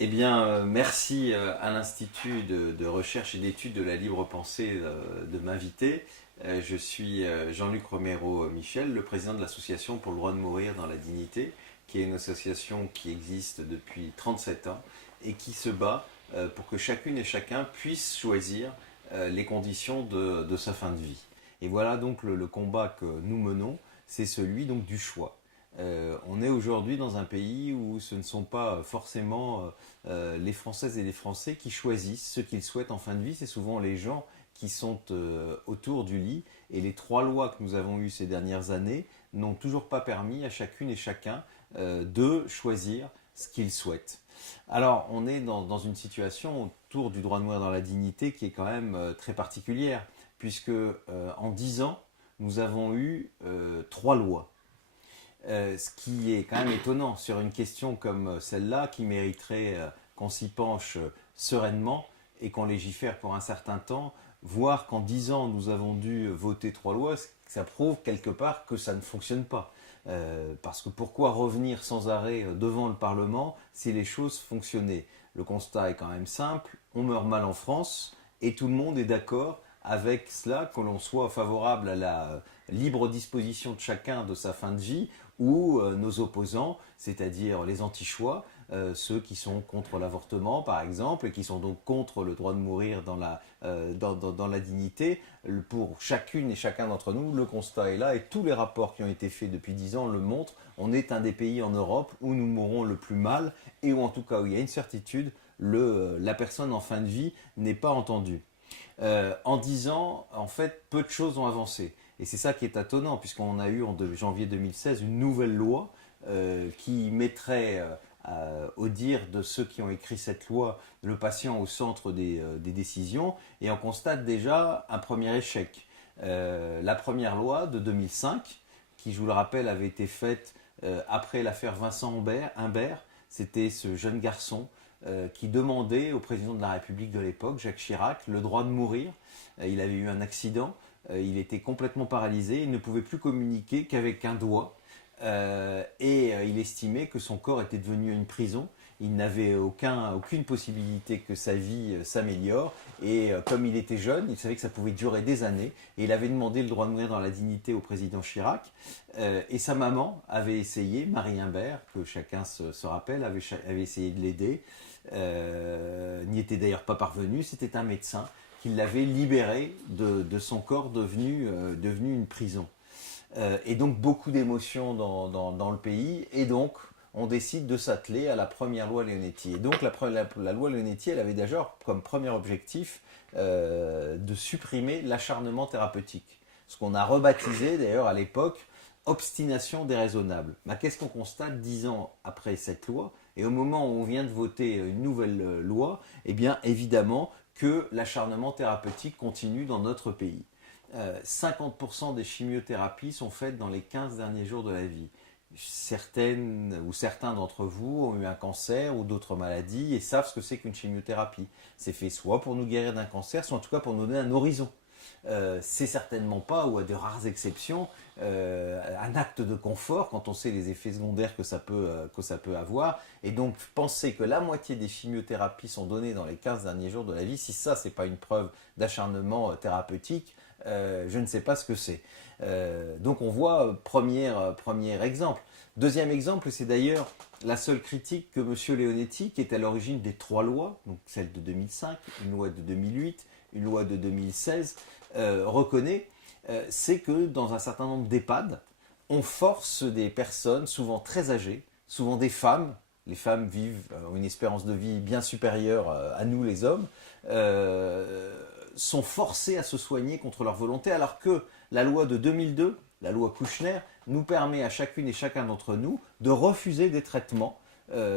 Eh bien, merci à l'Institut de recherche et d'études de la libre pensée de m'inviter. Je suis Jean-Luc Romero-Michel, le président de l'Association pour le droit de mourir dans la dignité, qui est une association qui existe depuis 37 ans et qui se bat pour que chacune et chacun puisse choisir les conditions de sa fin de vie. Et voilà donc le combat que nous menons, c'est celui donc du choix. On est aujourd'hui dans un pays où ce ne sont pas forcément les Françaises et les Français qui choisissent ce qu'ils souhaitent en fin de vie, c'est souvent les gens qui sont autour du lit. Et les trois lois que nous avons eues ces dernières années n'ont toujours pas permis à chacune et chacun de choisir ce qu'ils souhaitent. Alors, on est dans une situation autour du droit de mourir dans la dignité qui est quand même très particulière, puisque en 10 ans, nous avons eu trois lois. Ce qui est quand même étonnant sur une question comme celle-là, qui mériterait qu'on s'y penche sereinement et qu'on légifère pour un certain temps, voir qu'en 10 ans nous avons dû voter trois lois, ça prouve quelque part que ça ne fonctionne pas. Parce que pourquoi revenir sans arrêt devant le Parlement si les choses fonctionnaient? Le constat est quand même simple, on meurt mal en France et tout le monde est d'accord avec cela, que l'on soit favorable à la libre disposition de chacun de sa fin de vie ou nos opposants, c'est-à-dire les anti-choix, ceux qui sont contre l'avortement par exemple et qui sont donc contre le droit de mourir dans la dignité. Pour chacune et chacun d'entre nous, le constat est là et tous les rapports qui ont été faits depuis 10 ans le montrent. On est un des pays en Europe où nous mourrons le plus mal et où en tout cas où il y a une certitude, la personne en fin de vie n'est pas entendue. En 10 ans, en fait, peu de choses ont avancé. Et c'est ça qui est étonnant, puisqu'on a eu en janvier 2016 une nouvelle loi qui mettrait, au dire de ceux qui ont écrit cette loi, le patient au centre des décisions. Et on constate déjà un premier échec. La première loi de 2005, qui, je vous le rappelle, avait été faite après l'affaire Vincent Imbert, c'était ce jeune garçon qui demandait au président de la République de l'époque, Jacques Chirac, le droit de mourir. Il avait eu un accident, il était complètement paralysé, il ne pouvait plus communiquer qu'avec un doigt. Il estimait que son corps était devenu une prison. Il n'avait aucune possibilité que sa vie s'améliore. Et comme il était jeune, il savait que ça pouvait durer des années. Et il avait demandé le droit de mourir dans la dignité au président Chirac. Et sa maman avait essayé, Marie Imbert, que chacun se rappelle, avait essayé de l'aider. N'y était d'ailleurs pas parvenu. C'était un médecin qui l'avait libéré de son corps devenu une prison. Et donc beaucoup d'émotions dans le pays, et donc on décide de s'atteler à la première loi Leonetti. Et donc la loi Leonetti, elle avait déjà comme premier objectif de supprimer l'acharnement thérapeutique. Ce qu'on a rebaptisé d'ailleurs à l'époque obstination déraisonnable. Bah, qu'est-ce qu'on constate 10 ans après cette loi? Et au moment où on vient de voter une nouvelle loi, eh bien évidemment que l'acharnement thérapeutique continue dans notre pays. 50% des chimiothérapies sont faites dans les 15 derniers jours de la vie. Certaines ou certains d'entre vous ont eu un cancer ou d'autres maladies et savent ce que c'est qu'une chimiothérapie. C'est fait soit pour nous guérir d'un cancer, soit en tout cas pour nous donner un horizon. C'est certainement pas, ou à de rares exceptions, un acte de confort quand on sait les effets secondaires que ça peut avoir. Et donc penser que la moitié des chimiothérapies sont données dans les 15 derniers jours de la vie, si ça c'est pas une preuve d'acharnement thérapeutique, je ne sais pas ce que c'est. Donc on voit premier exemple. Deuxième exemple, c'est d'ailleurs la seule critique que M. Leonetti, qui est à l'origine des trois lois, donc celle de 2005, une loi de 2008, une loi de 2016, reconnaît, c'est que dans un certain nombre d'EHPAD, on force des personnes, souvent très âgées, souvent des femmes, les femmes vivent une espérance de vie bien supérieure à nous les hommes, sont forcées à se soigner contre leur volonté, alors que la loi de 2002, la loi Kouchner, nous permet à chacune et chacun d'entre nous de refuser des traitements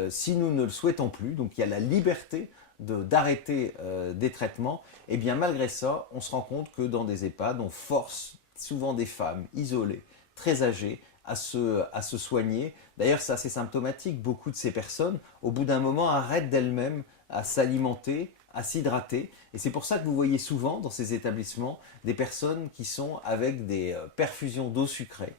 si nous ne le souhaitons plus. Donc il y a la liberté d'arrêter des traitements. Et bien malgré ça, on se rend compte que dans des EHPAD, on force souvent des femmes isolées, très âgées, à se soigner. D'ailleurs, c'est assez symptomatique. Beaucoup de ces personnes, au bout d'un moment, arrêtent d'elles-mêmes à s'alimenter, à s'hydrater. Et c'est pour ça que vous voyez souvent dans ces établissements des personnes qui sont avec des perfusions d'eau sucrée.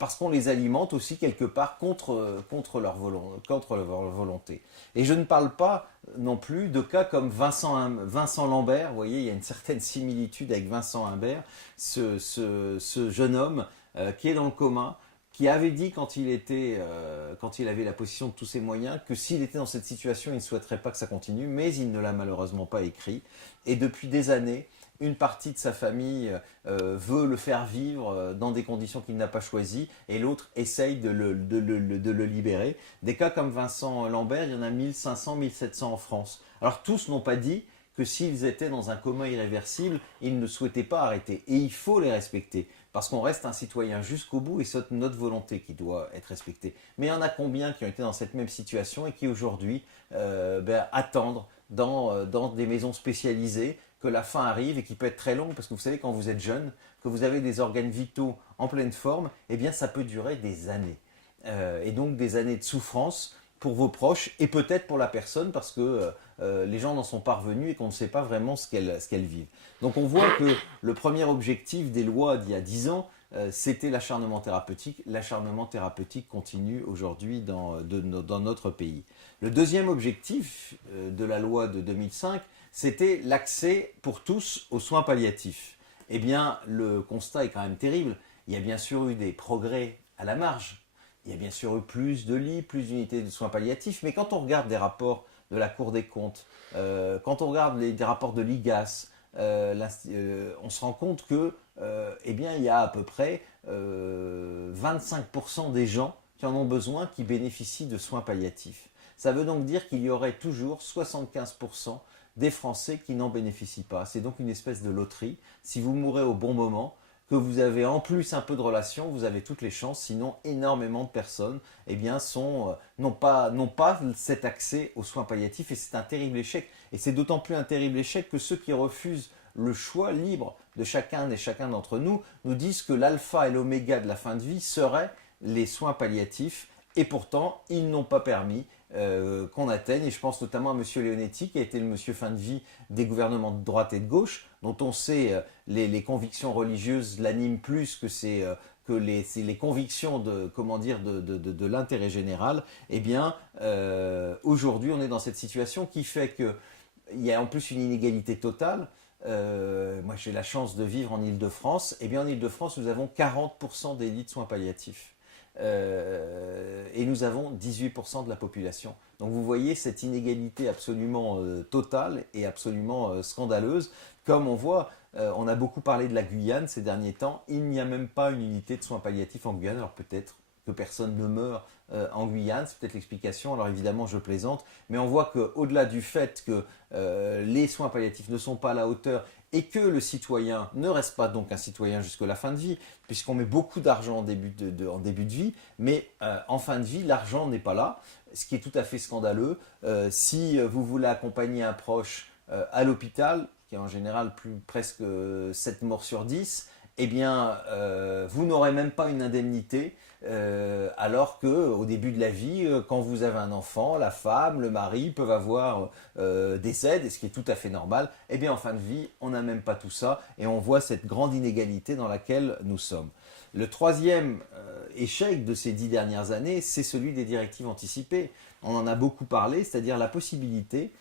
Parce qu'on les alimente aussi quelque part contre leur volonté. Et je ne parle pas non plus de cas comme Vincent Lambert. Vous voyez, il y a une certaine similitude avec Vincent Imbert, ce jeune homme qui est dans le coma, qui avait dit quand il avait la possession de tous ses moyens, que s'il était dans cette situation, il ne souhaiterait pas que ça continue, mais il ne l'a malheureusement pas écrit. Et depuis des années, une partie de sa famille veut le faire vivre dans des conditions qu'il n'a pas choisies, et l'autre essaye de le libérer. Des cas comme Vincent Lambert, il y en a 1500, 1700 en France. Alors tous n'ont pas dit que s'ils étaient dans un coma irréversible, ils ne souhaitaient pas arrêter. Et il faut les respecter, parce qu'on reste un citoyen jusqu'au bout et c'est notre volonté qui doit être respectée. Mais il y en a combien qui ont été dans cette même situation et qui aujourd'hui attendent dans des maisons spécialisées que la fin arrive et qui peut être très longue, parce que vous savez, quand vous êtes jeune, que vous avez des organes vitaux en pleine forme, eh bien ça peut durer des années. Et donc des années de souffrance pour vos proches et peut-être pour la personne, parce que les gens n'en sont pas revenus et qu'on ne sait pas vraiment ce qu'elles vivent. Donc on voit que le premier objectif des lois d'il y a 10 ans, c'était l'acharnement thérapeutique. L'acharnement thérapeutique continue aujourd'hui dans notre pays. Le deuxième objectif de la loi de 2005, c'était l'accès pour tous aux soins palliatifs. Eh bien, le constat est quand même terrible. Il y a bien sûr eu des progrès à la marge. Il y a bien sûr eu plus de lits, plus d'unités de soins palliatifs, mais quand on regarde des rapports de la Cour des comptes, quand on regarde des rapports de l'IGAS, on se rend compte que eh bien, il y a à peu près 25% des gens qui en ont besoin qui bénéficient de soins palliatifs. Ça veut donc dire qu'il y aurait toujours 75% des Français qui n'en bénéficient pas. C'est donc une espèce de loterie. Si vous mourrez au bon moment, que vous avez en plus un peu de relation, vous avez toutes les chances. Sinon, énormément de personnes eh bien, n'ont pas cet accès aux soins palliatifs et c'est un terrible échec. Et c'est d'autant plus un terrible échec que ceux qui refusent le choix libre de chacun et chacun d'entre nous nous disent que l'alpha et l'oméga de la fin de vie seraient les soins palliatifs. Et pourtant, ils n'ont pas permis qu'on atteigne. Et je pense notamment à M. Leonetti, qui a été le monsieur fin de vie des gouvernements de droite et de gauche, dont on sait les convictions religieuses l'animent plus que les convictions de l'intérêt général. Eh bien, aujourd'hui, on est dans cette situation qui fait qu'il y a en plus une inégalité totale. Moi, j'ai la chance de vivre en Île-de-France. Eh bien, en Île-de-France, nous avons 40% des lits de soins palliatifs. Et nous avons 18% de la population. Donc vous voyez cette inégalité absolument totale et absolument scandaleuse. Comme on voit, on a beaucoup parlé de la Guyane ces derniers temps. Il n'y a même pas une unité de soins palliatifs en Guyane. Alors peut-être que personne ne meurt en Guyane, c'est peut-être l'explication. Alors évidemment, je plaisante, mais on voit qu'au-delà du fait que les soins palliatifs ne sont pas à la hauteur et que le citoyen ne reste pas donc un citoyen jusqu'à la fin de vie, puisqu'on met beaucoup d'argent en début de vie, mais en fin de vie, l'argent n'est pas là, ce qui est tout à fait scandaleux. Si vous voulez accompagner un proche à l'hôpital, qui est en général presque 7 morts sur 10, eh bien, vous n'aurez même pas une indemnité, alors qu'au début de la vie, quand vous avez un enfant, la femme, le mari peuvent avoir des aides, ce qui est tout à fait normal. Eh bien, en fin de vie, on n'a même pas tout ça, et on voit cette grande inégalité dans laquelle nous sommes. Le troisième échec de ces 10 dernières années, c'est celui des directives anticipées. On en a beaucoup parlé, c'est-à-dire la possibilité,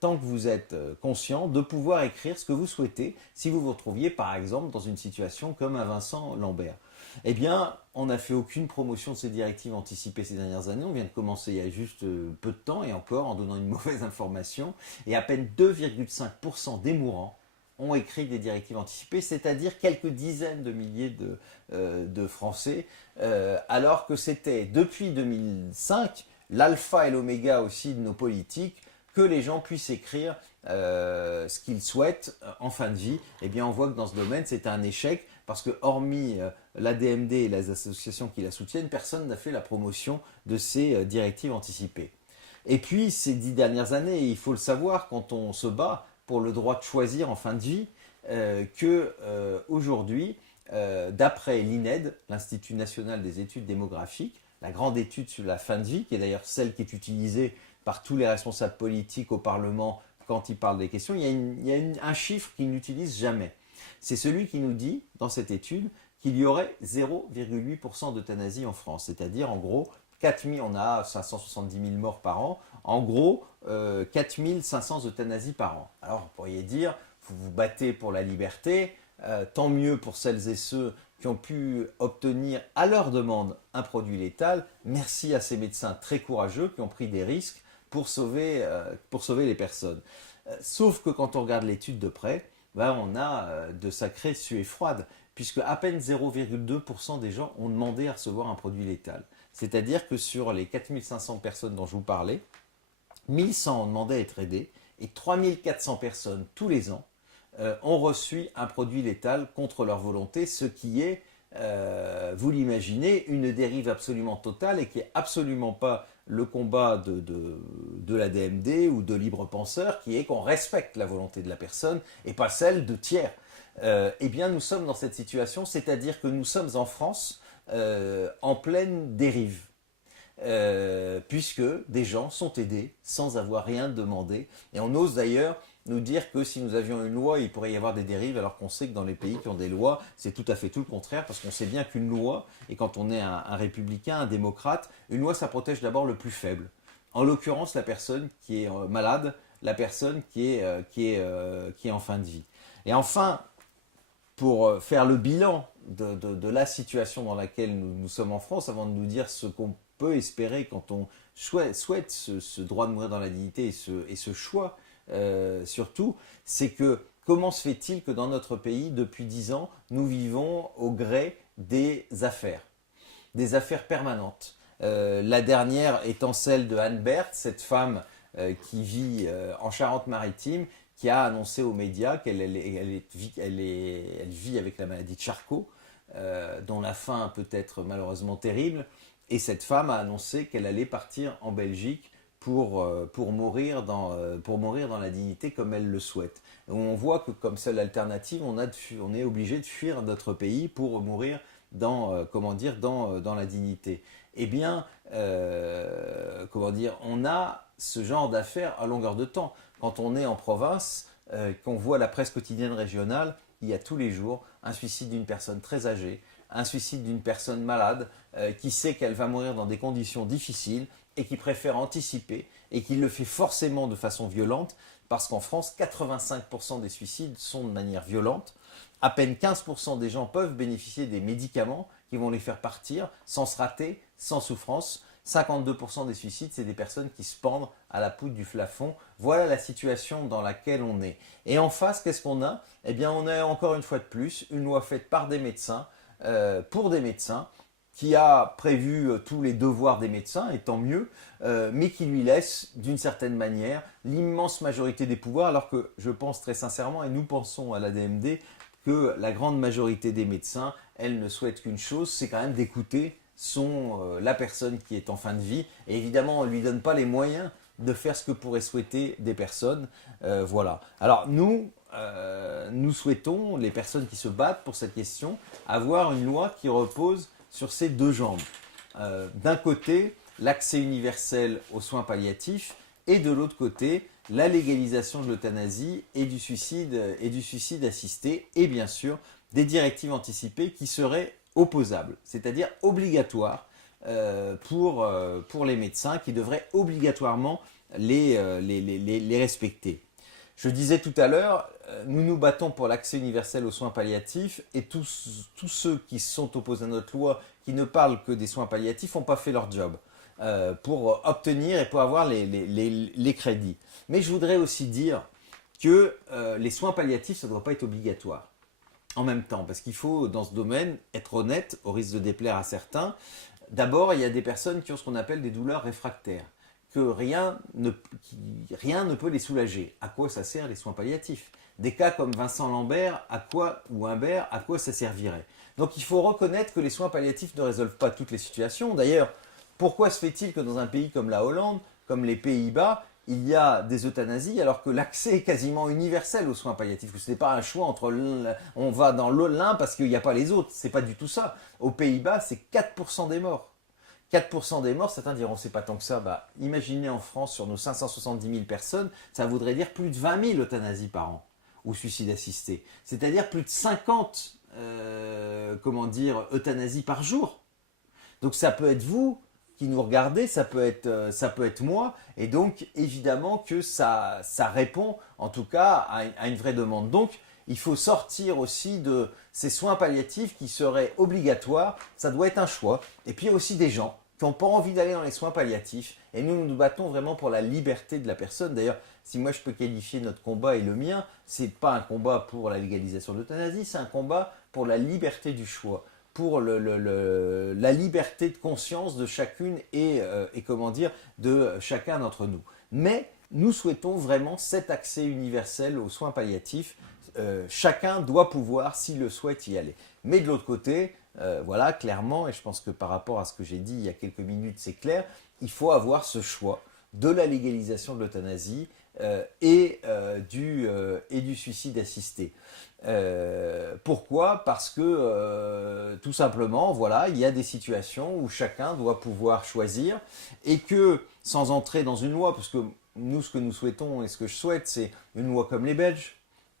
tant que vous êtes conscient, de pouvoir écrire ce que vous souhaitez si vous vous retrouviez par exemple dans une situation comme un Vincent Lambert. Eh bien, on n'a fait aucune promotion de ces directives anticipées ces dernières années. On vient de commencer il y a juste peu de temps et encore en donnant une mauvaise information. Et à peine 2,5% des mourants ont écrit des directives anticipées, c'est-à-dire quelques dizaines de milliers de Français, alors que c'était depuis 2005 l'alpha et l'oméga aussi de nos politiques, que les gens puissent écrire ce qu'ils souhaitent en fin de vie. Eh bien, on voit que dans ce domaine, c'est un échec, parce que hormis l'ADMD et les associations qui la soutiennent, personne n'a fait la promotion de ces directives anticipées. Et puis, ces 10 dernières années, il faut le savoir, quand on se bat pour le droit de choisir en fin de vie, qu'aujourd'hui, d'après l'INED, l'Institut national des études démographiques, la grande étude sur la fin de vie, qui est d'ailleurs celle qui est utilisée par tous les responsables politiques au Parlement quand il parle des questions, il y a un chiffre qu'il n'utilise jamais. C'est celui qui nous dit, dans cette étude, qu'il y aurait 0,8% d'euthanasie en France. C'est-à-dire, en gros, 4000, on a 570 000 morts par an, en gros, 4500 euthanasies par an. Alors, vous pourriez dire, vous vous battez pour la liberté, tant mieux pour celles et ceux qui ont pu obtenir à leur demande un produit létal. Merci à ces médecins très courageux qui ont pris des risques pour sauver les personnes. Sauf que quand on regarde l'étude de près, ben on a de sacrées suées froides, puisque à peine 0,2% des gens ont demandé à recevoir un produit létal. C'est-à-dire que sur les 4500 personnes dont je vous parlais, 1100 ont demandé à être aidés et 3400 personnes tous les ans ont reçu un produit létal contre leur volonté, ce qui est, vous l'imaginez, une dérive absolument totale et qui n'est absolument pas le combat de la DMD ou de libre penseurs, qui est qu'on respecte la volonté de la personne et pas celle de tiers. Eh bien, nous sommes dans cette situation, c'est-à-dire que nous sommes en France en pleine dérive. Puisque des gens sont aidés sans avoir rien demandé. Et on ose d'ailleurs nous dire que si nous avions une loi, il pourrait y avoir des dérives, alors qu'on sait que dans les pays qui ont des lois, c'est tout à fait tout le contraire, parce qu'on sait bien qu'une loi, et quand on est un républicain, un démocrate, une loi, ça protège d'abord le plus faible. En l'occurrence, la personne qui est malade, la personne qui est en fin de vie. Et enfin, pour faire le bilan de la situation dans laquelle nous sommes en France, avant de nous dire ce qu'on peut espérer quand on souhaite ce droit de mourir dans la dignité et ce choix, surtout, c'est que comment se fait-il que dans notre pays, depuis 10 ans, nous vivons au gré des affaires permanentes. La dernière étant celle de Anne Berthe, cette femme qui vit en Charente-Maritime, qui a annoncé aux médias qu'elle vit avec la maladie de Charcot, dont la fin peut être malheureusement terrible. Et cette femme a annoncé qu'elle allait partir en Belgique pour mourir dans la dignité comme elle le souhaite. On voit que comme seule alternative, on est obligé de fuir notre pays pour mourir dans la dignité. Eh bien, on a ce genre d'affaires à longueur de temps. Quand on est en province, qu'on voit la presse quotidienne régionale, il y a tous les jours un suicide d'une personne très âgée, un suicide d'une personne malade qui sait qu'elle va mourir dans des conditions difficiles et qui préfère anticiper et qui le fait forcément de façon violente parce qu'en France, 85% des suicides sont de manière violente. À peine 15% des gens peuvent bénéficier des médicaments qui vont les faire partir sans se rater, sans souffrance. 52% des suicides, c'est des personnes qui se pendent à la poutre du plafond. Voilà la situation dans laquelle on est. Et en face, qu'est-ce qu'on a? Eh bien, on a encore une fois de plus une loi faite par des médecins, pour des médecins, qui a prévu tous les devoirs des médecins, et tant mieux, mais qui lui laisse d'une certaine manière l'immense majorité des pouvoirs, alors que je pense très sincèrement, et nous pensons à la DMD, que la grande majorité des médecins, elle ne souhaite qu'une chose, c'est quand même d'écouter la personne qui est en fin de vie. Et évidemment, on ne lui donne pas les moyens de faire ce que pourraient souhaiter des personnes. Voilà. Alors nous souhaitons, les personnes qui se battent pour cette question, avoir une loi qui repose sur ces deux jambes. D'un côté, l'accès universel aux soins palliatifs et de l'autre côté, la légalisation de l'euthanasie et du suicide assisté et bien sûr des directives anticipées qui seraient opposables, c'est-à-dire obligatoires pour les médecins qui devraient obligatoirement les respecter. Je disais tout à l'heure, nous nous battons pour l'accès universel aux soins palliatifs et tous ceux qui sont opposés à notre loi, qui ne parlent que des soins palliatifs, n'ont pas fait leur job pour obtenir et pour avoir les crédits. Mais je voudrais aussi dire que les soins palliatifs, ça ne doit pas être obligatoire. En même temps, parce qu'il faut, dans ce domaine, être honnête, au risque de déplaire à certains. D'abord, il y a des personnes qui ont ce qu'on appelle des douleurs réfractaires, que rien ne peut les soulager. À quoi ça sert les soins palliatifs? Des cas comme Vincent Lambert, ou Humbert, à quoi ça servirait? Donc il faut reconnaître que les soins palliatifs ne résolvent pas toutes les situations. D'ailleurs, pourquoi se fait-il que dans un pays comme la Hollande, comme les Pays-Bas, il y a des euthanasies alors que l'accès est quasiment universel aux soins palliatifs, que ce n'est pas un choix entre on va dans l'un parce qu'il n'y a pas les autres, c'est pas du tout ça. Aux Pays-Bas, c'est 4% des morts. 4% des morts, certains diront c'est pas tant que ça. Bah, imaginez en France, sur nos 570 000 personnes, ça voudrait dire plus de 20 000 euthanasies par an ou suicides assistés. C'est-à-dire plus de 50 euthanasies par jour. Donc ça peut être vous qui nous regardez, ça peut être moi, et donc évidemment que ça répond en tout cas à une vraie demande. Donc il faut sortir aussi de ces soins palliatifs qui seraient obligatoires, ça doit être un choix. Et puis il y a aussi des gens qui n'ont pas envie d'aller dans les soins palliatifs, et nous nous battons vraiment pour la liberté de la personne. D'ailleurs, si moi je peux qualifier notre combat et le mien, c'est pas un combat pour la légalisation de l'euthanasie, c'est un combat pour la liberté du choix, pour la liberté de conscience de chacune et de chacun d'entre nous. Mais nous souhaitons vraiment cet accès universel aux soins palliatifs. Chacun doit pouvoir, s'il le souhaite, y aller. Mais de l'autre côté, voilà, clairement, et je pense que par rapport à ce que j'ai dit il y a quelques minutes, c'est clair, il faut avoir ce choix de la légalisation de l'euthanasie et du suicide assisté. Pourquoi? Parce que tout simplement, voilà, il y a des situations où chacun doit pouvoir choisir et que, sans entrer dans une loi, parce que nous, ce que nous souhaitons et ce que je souhaite, c'est une loi comme les Belges,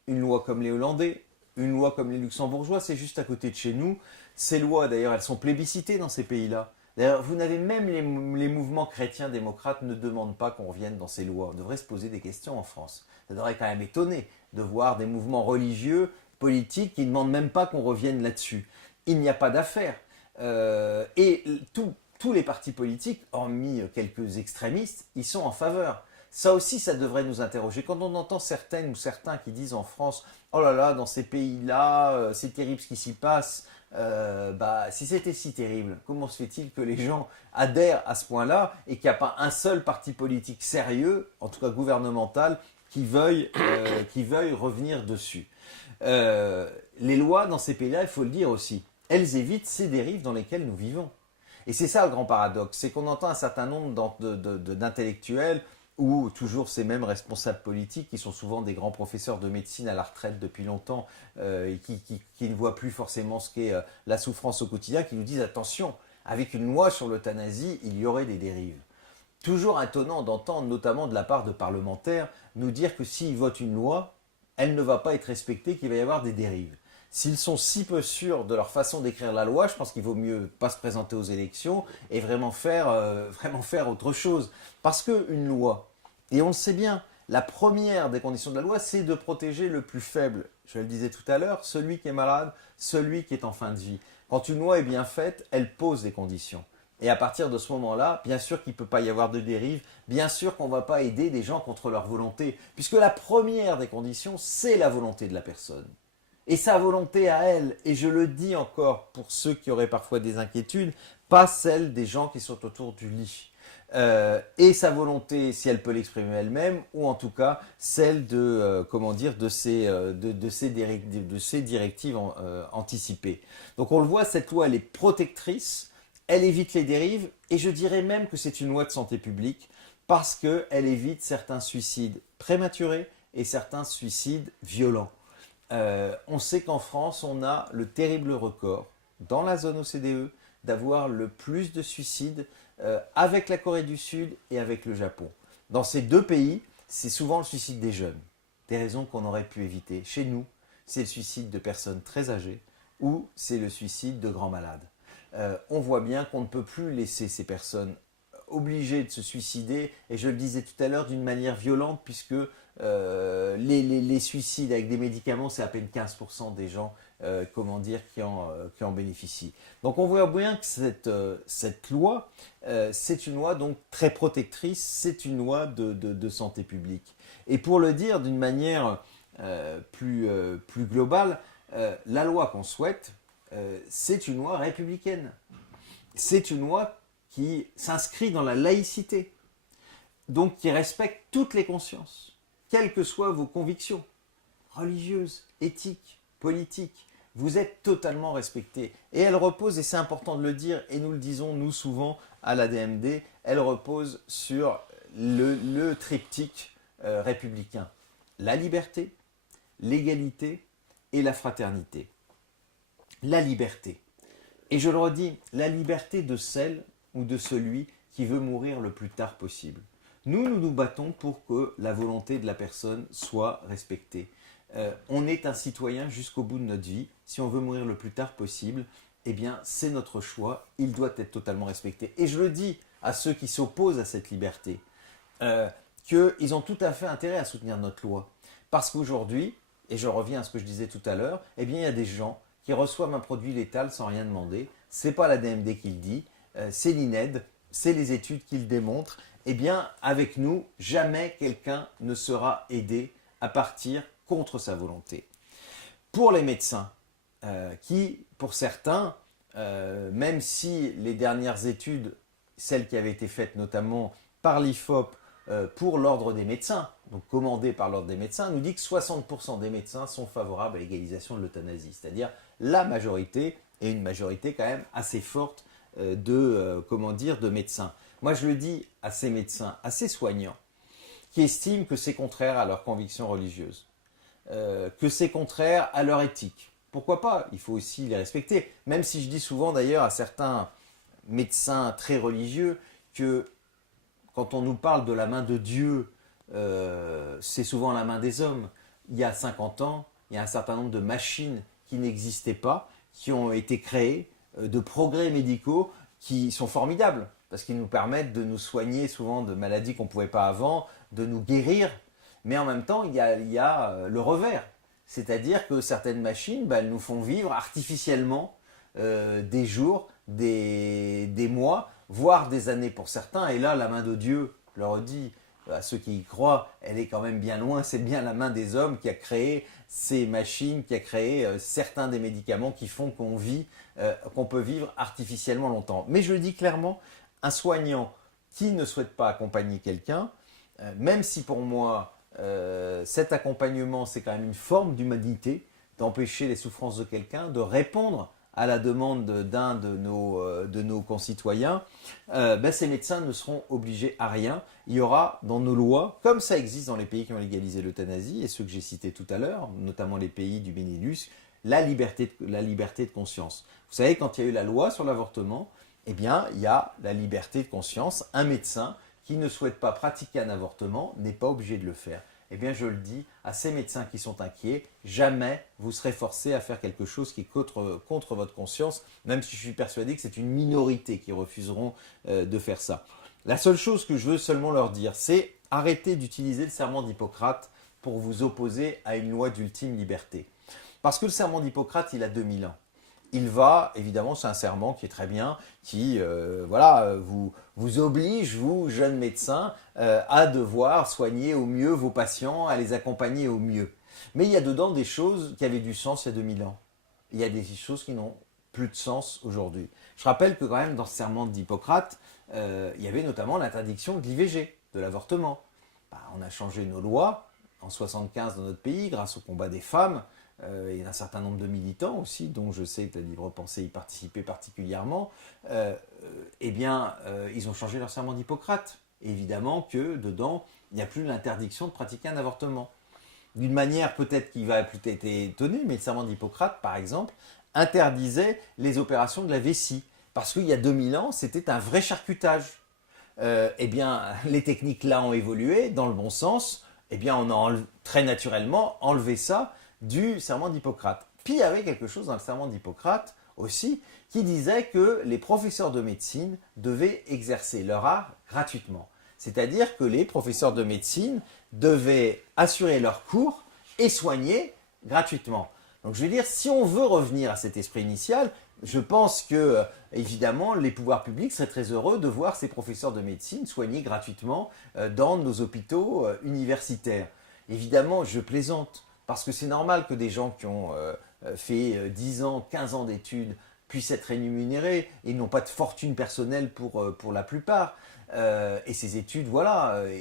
une loi comme les Hollandais, une loi comme les Luxembourgeois, c'est juste à côté de chez nous. Ces lois, d'ailleurs, elles sont plébiscitées dans ces pays-là. D'ailleurs, vous n'avez même les mouvements chrétiens démocrates ne demandent pas qu'on revienne dans ces lois. On devrait se poser des questions en France. Ça devrait quand même étonner de voir des mouvements religieux, politiques, qui ne demandent même pas qu'on revienne là-dessus. Il n'y a pas d'affaire. Tous les partis politiques, hormis quelques extrémistes, ils sont en faveur. Ça aussi, ça devrait nous interroger. Quand on entend certaines ou certains qui disent en France « Oh là là, dans ces pays-là, c'est terrible ce qui s'y passe », si c'était si terrible, comment se fait-il que les gens adhèrent à ce point-là et qu'il n'y a pas un seul parti politique sérieux, en tout cas gouvernemental, qui veuille revenir dessus? Les lois dans ces pays-là, il faut le dire aussi, elles évitent ces dérives dans lesquelles nous vivons. Et c'est ça le grand paradoxe, c'est qu'on entend un certain nombre d'intellectuels ou toujours ces mêmes responsables politiques qui sont souvent des grands professeurs de médecine à la retraite depuis longtemps et qui ne voient plus forcément ce qu'est la souffrance au quotidien, qui nous disent attention, avec une loi sur l'euthanasie, il y aurait des dérives. Toujours étonnant d'entendre, notamment de la part de parlementaires, nous dire que s'ils votent une loi, elle ne va pas être respectée, qu'il va y avoir des dérives. S'ils sont si peu sûrs de leur façon d'écrire la loi, je pense qu'il vaut mieux pas se présenter aux élections et vraiment faire autre chose. Parce qu'une loi, et on le sait bien, la première des conditions de la loi, c'est de protéger le plus faible. Je le disais tout à l'heure, celui qui est malade, celui qui est en fin de vie. Quand une loi est bien faite, elle pose des conditions. Et à partir de ce moment-là, bien sûr qu'il ne peut pas y avoir de dérive, bien sûr qu'on ne va pas aider des gens contre leur volonté, puisque la première des conditions, c'est la volonté de la personne. Et sa volonté à elle, et je le dis encore pour ceux qui auraient parfois des inquiétudes, pas celle des gens qui sont autour du lit. Et sa volonté, si elle peut l'exprimer elle-même, ou en tout cas celle de ces directives anticipées. Donc on le voit, cette loi elle est protectrice, elle évite les dérives, et je dirais même que c'est une loi de santé publique parce qu'elle évite certains suicides prématurés et certains suicides violents. On sait qu'en France, on a le terrible record, dans la zone OCDE, d'avoir le plus de suicides avec la Corée du Sud et avec le Japon. Dans ces deux pays, c'est souvent le suicide des jeunes, des raisons qu'on aurait pu éviter. Chez nous, c'est le suicide de personnes très âgées ou c'est le suicide de grands malades. On voit bien qu'on ne peut plus laisser ces personnes obligées de se suicider, et je le disais tout à l'heure, d'une manière violente, puisque les suicides avec des médicaments, c'est à peine 15% des gens qui en bénéficient. Donc on voit bien que cette loi, c'est une loi donc très protectrice, c'est une loi de santé publique. Et pour le dire d'une manière plus globale, la loi qu'on souhaite, c'est une loi républicaine. C'est une loi qui s'inscrit dans la laïcité, donc qui respecte toutes les consciences, quelles que soient vos convictions, religieuses, éthiques, politiques, vous êtes totalement respectés. Et elle repose, et c'est important de le dire, et nous le disons nous souvent à l'ADMD, elle repose sur le triptyque républicain. La liberté, l'égalité et la fraternité. La liberté. Et je le redis, la liberté de celle ou de celui qui veut mourir le plus tard possible. Nous nous battons pour que la volonté de la personne soit respectée. On est un citoyen jusqu'au bout de notre vie. Si on veut mourir le plus tard possible, eh bien, c'est notre choix. Il doit être totalement respecté. Et je le dis à ceux qui s'opposent à cette liberté, qu'ils ont tout à fait intérêt à soutenir notre loi. Parce qu'aujourd'hui, et je reviens à ce que je disais tout à l'heure, eh bien, il y a des gens qui reçoivent un produit létal sans rien demander. Ce n'est pas la DMD qui le dit, c'est l'INED, c'est les études qui le démontrent. Eh bien, avec nous, jamais quelqu'un ne sera aidé à partir contre sa volonté. Pour les médecins, qui, pour certains, même si les dernières études, celles qui avaient été faites notamment par l'IFOP pour l'ordre des médecins, donc commandées par l'ordre des médecins, nous dit que 60% des médecins sont favorables à l'égalisation de l'euthanasie, c'est-à-dire la majorité, et une majorité quand même assez forte de médecins. Moi, je le dis à ces médecins, à ces soignants, qui estiment que c'est contraire à leurs convictions religieuses, que c'est contraire à leur éthique. Pourquoi pas? Il faut aussi les respecter. Même si je dis souvent d'ailleurs à certains médecins très religieux que quand on nous parle de la main de Dieu, c'est souvent la main des hommes. Il y a 50 ans, il y a un certain nombre de machines qui n'existaient pas, qui ont été créées, de progrès médicaux qui sont formidables, parce qu'ils nous permettent de nous soigner souvent de maladies qu'on ne pouvait pas avant, de nous guérir. Mais en même temps, il y a le revers. C'est-à-dire que certaines machines, elles nous font vivre artificiellement des jours, des mois, voire des années pour certains. Et là, la main de Dieu, je leur dis à ceux qui y croient, elle est quand même bien loin. C'est bien la main des hommes qui a créé ces machines, qui a créé certains des médicaments qui font qu'on peut vivre artificiellement longtemps. Mais je le dis clairement, un soignant qui ne souhaite pas accompagner quelqu'un, même si pour moi, cet accompagnement, c'est quand même une forme d'humanité, d'empêcher les souffrances de quelqu'un, de répondre à la demande d'un de nos concitoyens, ces médecins ne seront obligés à rien. Il y aura dans nos lois, comme ça existe dans les pays qui ont légalisé l'euthanasie, et ceux que j'ai cités tout à l'heure, notamment les pays du Benelux, la liberté de conscience. Vous savez, quand il y a eu la loi sur l'avortement, eh bien, il y a la liberté de conscience. Un médecin qui ne souhaite pas pratiquer un avortement n'est pas obligé de le faire. Eh bien, je le dis à ces médecins qui sont inquiets, jamais vous serez forcés à faire quelque chose qui est contre votre conscience, même si je suis persuadé que c'est une minorité qui refuseront de faire ça. La seule chose que je veux seulement leur dire, c'est arrêtez d'utiliser le serment d'Hippocrate pour vous opposer à une loi d'ultime liberté. Parce que le serment d'Hippocrate, il a 2000 ans. Il va, évidemment, c'est un serment qui est très bien, qui vous oblige, vous, jeunes médecins, à devoir soigner au mieux vos patients, à les accompagner au mieux. Mais il y a dedans des choses qui avaient du sens il y a 2000 ans. Il y a des choses qui n'ont plus de sens aujourd'hui. Je rappelle que quand même, dans ce serment d'Hippocrate, il y avait notamment l'interdiction de l'IVG, de l'avortement. On a changé nos lois en 1975 dans notre pays, grâce au combat des femmes, et d'un certain nombre de militants aussi, dont je sais que la Libre Pensée y participait particulièrement, ils ont changé leur serment d'Hippocrate. Évidemment que dedans, il n'y a plus l'interdiction de pratiquer un avortement. D'une manière peut-être qui va peut-être être étonner, mais le serment d'Hippocrate, par exemple, interdisait les opérations de la vessie. Parce qu'il y a 2000 ans, c'était un vrai charcutage. Les techniques là ont évolué dans le bon sens. On a très naturellement enlevé ça du serment d'Hippocrate. Puis il y avait quelque chose dans le serment d'Hippocrate aussi qui disait que les professeurs de médecine devaient exercer leur art gratuitement. C'est-à-dire que les professeurs de médecine devaient assurer leurs cours et soigner gratuitement. Donc je veux dire, si on veut revenir à cet esprit initial, je pense que, évidemment, les pouvoirs publics seraient très heureux de voir ces professeurs de médecine soigner gratuitement dans nos hôpitaux universitaires. Évidemment, je plaisante. Parce que c'est normal que des gens qui ont fait 10 ans, 15 ans d'études puissent être rémunérés. Ils n'ont pas de fortune personnelle pour la plupart. Et ces études,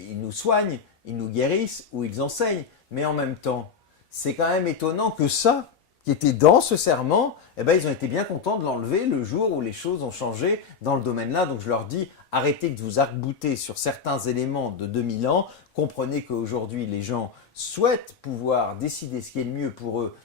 ils nous soignent, ils nous guérissent ou ils enseignent. Mais en même temps, c'est quand même étonnant que ça, qui était dans ce serment, ils ont été bien contents de l'enlever le jour où les choses ont changé dans le domaine-là. Donc je leur dis, arrêtez de vous arc-bouter sur certains éléments de 2000 ans. Comprenez qu'aujourd'hui, les gens souhaitent pouvoir décider ce qui est le mieux pour eux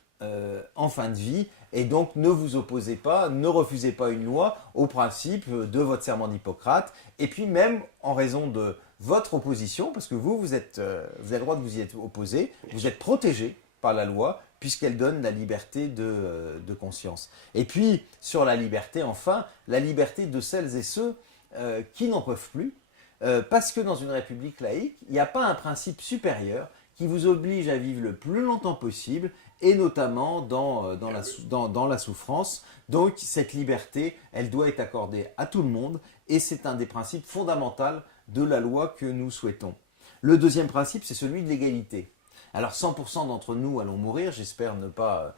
en fin de vie. Et donc, ne vous opposez pas, ne refusez pas une loi au principe de votre serment d'Hippocrate. Et puis même en raison de votre opposition, parce que vous avez le droit de vous y être opposé, vous êtes protégé par la loi, puisqu'elle donne la liberté de conscience. Et puis, sur la liberté, enfin, la liberté de celles et ceux qui n'en peuvent plus, parce que dans une république laïque, il n'y a pas un principe supérieur qui vous oblige à vivre le plus longtemps possible, et notamment dans la souffrance. Donc cette liberté, elle doit être accordée à tout le monde, et c'est un des principes fondamentaux de la loi que nous souhaitons. Le deuxième principe, c'est celui de l'égalité. Alors 100% d'entre nous allons mourir, j'espère ne pas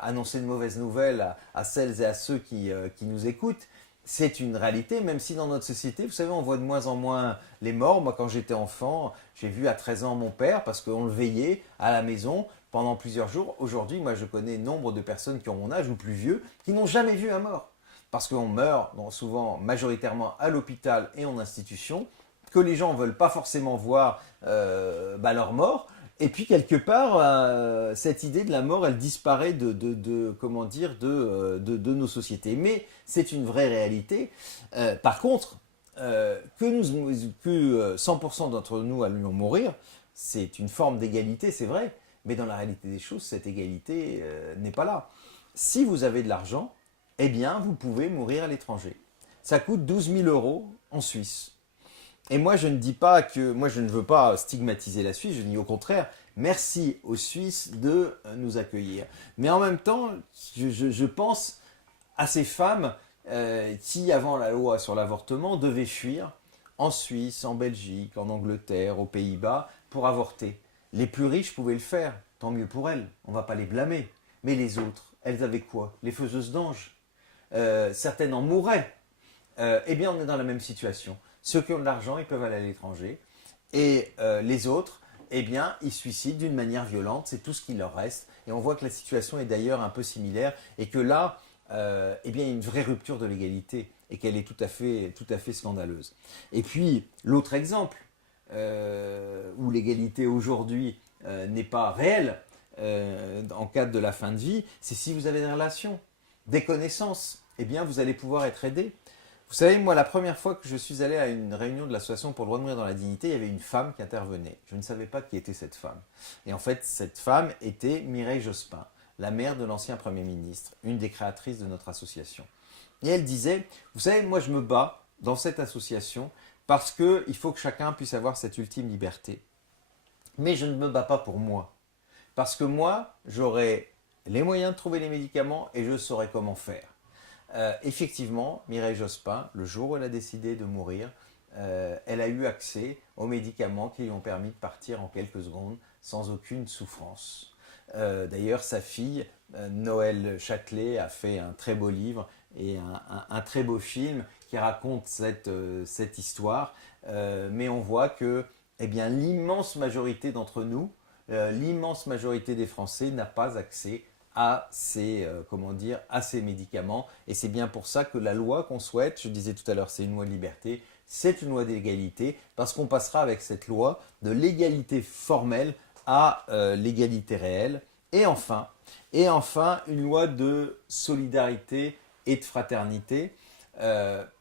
annoncer de mauvaises nouvelles à celles et à ceux qui nous écoutent. C'est une réalité, même si dans notre société, vous savez, on voit de moins en moins les morts. Moi, quand j'étais enfant, j'ai vu à 13 ans mon père, parce qu'on le veillait à la maison pendant plusieurs jours. Aujourd'hui, moi, je connais nombre de personnes qui ont mon âge ou plus vieux, qui n'ont jamais vu un mort. Parce qu'on meurt souvent, majoritairement à l'hôpital et en institution, que les gens ne veulent pas forcément voir leur mort. Et puis quelque part, cette idée de la mort, elle disparaît comment dire, de nos sociétés. Mais c'est une vraie réalité. Par contre, que 100% d'entre nous allions mourir, c'est une forme d'égalité, c'est vrai. Mais dans la réalité des choses, cette égalité n'est pas là. Si vous avez de l'argent, eh bien, vous pouvez mourir à l'étranger. Ça coûte 12 000 euros en Suisse. Et moi, je ne dis pas que, moi, je ne veux pas stigmatiser la Suisse, je dis au contraire, merci aux Suisses de nous accueillir. Mais en même temps, je pense à ces femmes qui, avant la loi sur l'avortement, devaient fuir en Suisse, en Belgique, en Angleterre, aux Pays-Bas, pour avorter. Les plus riches pouvaient le faire, tant mieux pour elles, on ne va pas les blâmer. Mais les autres, elles avaient quoi? Les faiseuses d'anges. Certaines en mouraient. Eh bien, on est dans la même situation. Ceux qui ont de l'argent, ils peuvent aller à l'étranger. Et les autres, eh bien, ils se suicident d'une manière violente. C'est tout ce qui leur reste. Et on voit que la situation est d'ailleurs un peu similaire. Et que là, eh bien, il y a une vraie rupture de l'égalité. Et qu'elle est tout à fait scandaleuse. Et puis, l'autre exemple, où l'égalité aujourd'hui n'est pas réelle, en cas de la fin de vie, c'est si vous avez des relations, des connaissances, eh bien, vous allez pouvoir être aidé. Vous savez, moi, la première fois que je suis allé à une réunion de l'association pour le droit de mourir dans la dignité, il y avait une femme qui intervenait. Je ne savais pas qui était cette femme. Et en fait, cette femme était Mireille Jospin, la mère de l'ancien Premier ministre, une des créatrices de notre association. Et elle disait, vous savez, moi, je me bats dans cette association parce qu'il faut que chacun puisse avoir cette ultime liberté. Mais je ne me bats pas pour moi. Parce que moi, j'aurai les moyens de trouver les médicaments et je saurai comment faire. Effectivement, Mireille Jospin, le jour où elle a décidé de mourir, elle a eu accès aux médicaments qui lui ont permis de partir en quelques secondes sans aucune souffrance. D'ailleurs, sa fille, Noël Châtelet, a fait un très beau livre et un très beau film qui raconte cette histoire. Mais on voit que eh bien, l'immense majorité d'entre nous, l'immense majorité des Français n'a pas accès à ces médicaments. Et c'est bien pour ça que la loi qu'on souhaite, je disais tout à l'heure, c'est une loi de liberté, c'est une loi d'égalité, parce qu'on passera avec cette loi de l'égalité formelle à l'égalité réelle. Et enfin, une loi de solidarité et de fraternité,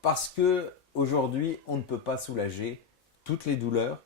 parce que aujourd'hui, on ne peut pas soulager toutes les douleurs,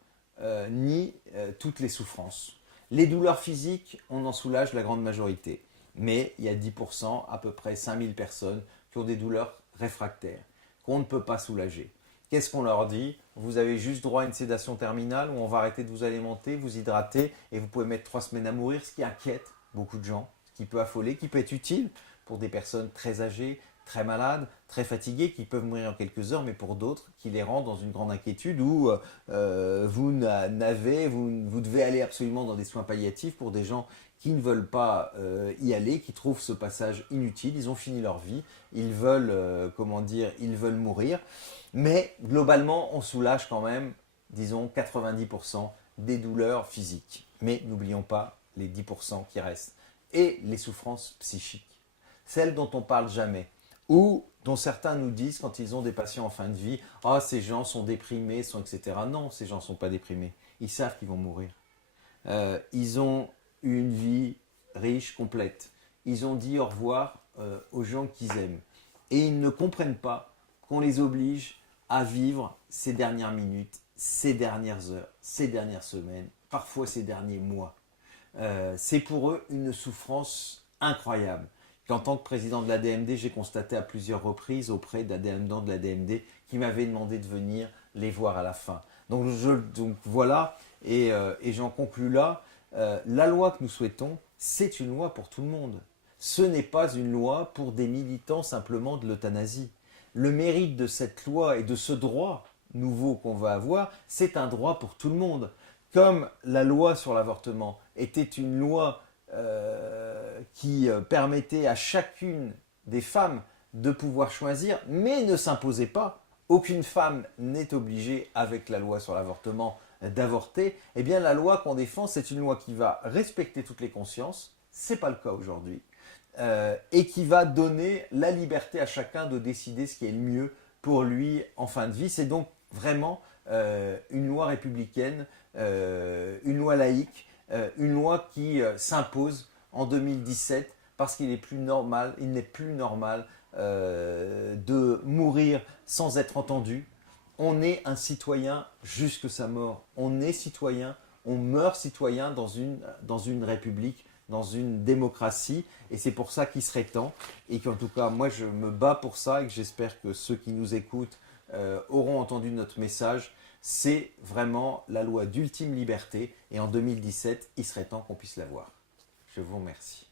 ni toutes les souffrances. Les douleurs physiques, on en soulage la grande majorité. Mais il y a 10%, à peu près 5000 personnes, qui ont des douleurs réfractaires, qu'on ne peut pas soulager. Qu'est-ce qu'on leur dit? Vous avez juste droit à une sédation terminale où on va arrêter de vous alimenter, vous hydrater, et vous pouvez mettre 3 semaines à mourir, ce qui inquiète beaucoup de gens, ce qui peut affoler, qui peut être utile pour des personnes très âgées, très malades, très fatiguées, qui peuvent mourir en quelques heures, mais pour d'autres, qui les rend dans une grande inquiétude où vous devez aller absolument dans des soins palliatifs pour des gens qui ne veulent pas y aller, qui trouvent ce passage inutile, ils ont fini leur vie, ils veulent mourir. Mais globalement, on soulage quand même, disons, 90% des douleurs physiques. Mais n'oublions pas les 10% qui restent. Et les souffrances psychiques, celles dont on ne parle jamais, ou dont certains nous disent quand ils ont des patients en fin de vie, « Ah, ces gens sont déprimés, etc. » Non, ces gens ne sont pas déprimés. Ils savent qu'ils vont mourir. Ils ont une vie riche, complète. ils ont dit au revoir aux gens qu'ils aiment. Et ils ne comprennent pas qu'on les oblige à vivre ces dernières minutes, ces dernières heures, ces dernières semaines, parfois ces derniers mois. C'est pour eux une souffrance incroyable. Qu'en tant que président de la DMD, j'ai constaté à plusieurs reprises auprès d'adhérents de la DMD qui m'avaient demandé de venir les voir à la fin. Donc voilà, et j'en conclus là. La loi que nous souhaitons, c'est une loi pour tout le monde. Ce n'est pas une loi pour des militants simplement de l'euthanasie. Le mérite de cette loi et de ce droit nouveau qu'on va avoir, c'est un droit pour tout le monde. Comme la loi sur l'avortement était une loi qui permettait à chacune des femmes de pouvoir choisir, mais ne s'imposait pas. Aucune femme n'est obligée, avec la loi sur l'avortement, d'avorter. Eh bien, la loi qu'on défend, c'est une loi qui va respecter toutes les consciences. Ce n'est pas le cas aujourd'hui. Et qui va donner la liberté à chacun de décider ce qui est le mieux pour lui en fin de vie. C'est donc vraiment une loi républicaine, une loi laïque, une loi qui s'impose en 2017 parce qu'il n'est plus normal, de mourir sans être entendu. On est un citoyen jusque sa mort. On est citoyen, on meurt citoyen dans une république, dans une démocratie, et c'est pour ça qu'il serait temps, et qu'en tout cas, moi je me bats pour ça, et que j'espère que ceux qui nous écoutent auront entendu notre message. C'est vraiment la loi d'ultime liberté, et en 2017, il serait temps qu'on puisse l'avoir. Je vous remercie.